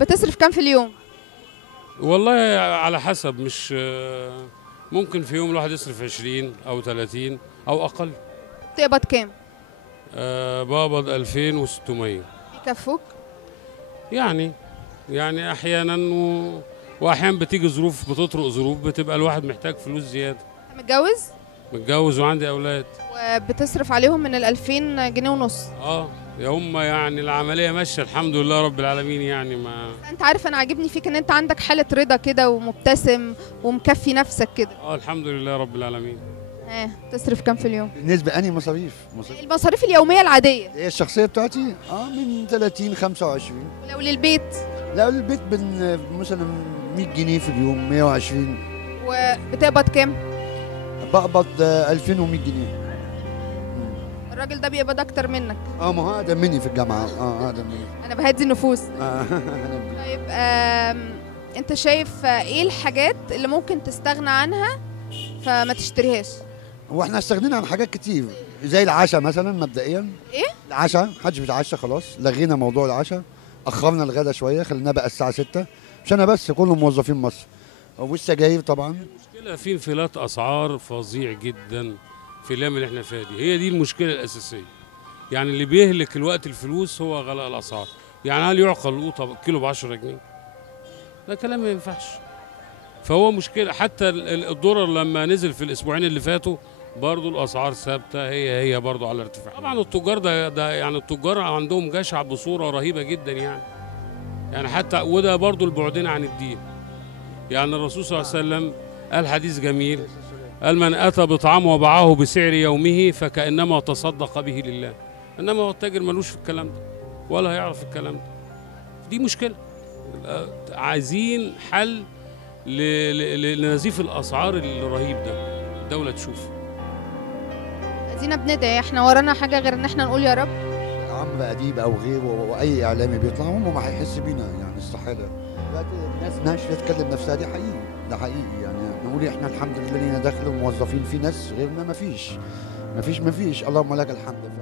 بتصرف كام في اليوم؟ والله على حسب، مش ممكن في يوم الواحد يصرف 20 أو 30 أو أقل. تقبض كام؟ بقبض 2600. يكفوك؟ يعني أحيانا وأحيانا بتيجي ظروف بتطرق ظروف بتبقى الواحد محتاج فلوس زيادة. أنت متجوز؟ متجوز وعندي أولاد. وبتصرف عليهم من ال2000 جنيه ونص؟ يا هم يعني العملية ماشية الحمد لله رب العالمين يعني ما. انت عارف انا عاجبني فيك ان انت عندك حالة رضا كده ومبتسم ومكفي نفسك كده. الحمد لله رب العالمين. تصرف كام في اليوم؟ بالنسبة أنهي مصاريف؟ المصاريف اليومية العادية. هي الشخصية بتاعتي من 30 25. ولو للبيت؟ لو للبيت مثلا 100 جنيه في اليوم، 120. وبتقبض كام؟ بقبض 2100 جنيه. الراجل ده بيقبض اكتر منك. ما هو اقدم مني في الجامعه. اقدم مني. انا بهدي النفوس. طيب انت شايف ايه الحاجات اللي ممكن تستغنى عنها فما تشتريهاش؟ هو احنا استغنينا عن حاجات كتير زي العشاء مثلا مبدئيا. ايه؟ العشاء محدش بيتعشى خلاص، لغينا موضوع العشاء، اخرنا الغدا شويه خليناه بقى الساعه 6. مش انا بس، كل موظفين مصر. والسجاير طبعا. المشكله في انفلات اسعار فظيع جدا في الايام اللي احنا فيها دي، هي دي المشكله الاساسيه. يعني اللي بيهلك الوقت الفلوس هو غلاء الاسعار. يعني هل يعقل القوطه كيلو ب 10 جنيه؟ ده كلام ما ينفعش. فهو مشكله. حتى الدولار لما نزل في الاسبوعين اللي فاتوا برضه الاسعار ثابته هي برضه على ارتفاع. طبعا التجار ده يعني التجار عندهم جشع بصوره رهيبه جدا يعني حتى وده برضه البعدين عن الدين. يعني الرسول صلى الله عليه وسلم قال حديث جميل، قال من أتى بطعام وباعه بسعر يومه فكأنما تصدق به لله. إنما هو التاجر ملوش في الكلام ده ولا هيعرف الكلام ده. دي مشكلة. عايزين حل لنزيف الأسعار الرهيب ده، الدولة تشوف. ادينا بندعي، احنا ورانا حاجة غير ان احنا نقول يا رب؟ عمرو أديب أو غيره وأي إعلامي بيطلع عمره ما هيحس بينا، يعني استحالة. دلوقتي الناس ناشفة تكلم نفسها، دي حقيقي، ده حقيقي. يعني نقول احنا الحمد لله لينا دخل وموظفين، في ناس غيرنا ما فيش. اللهم لك الحمد.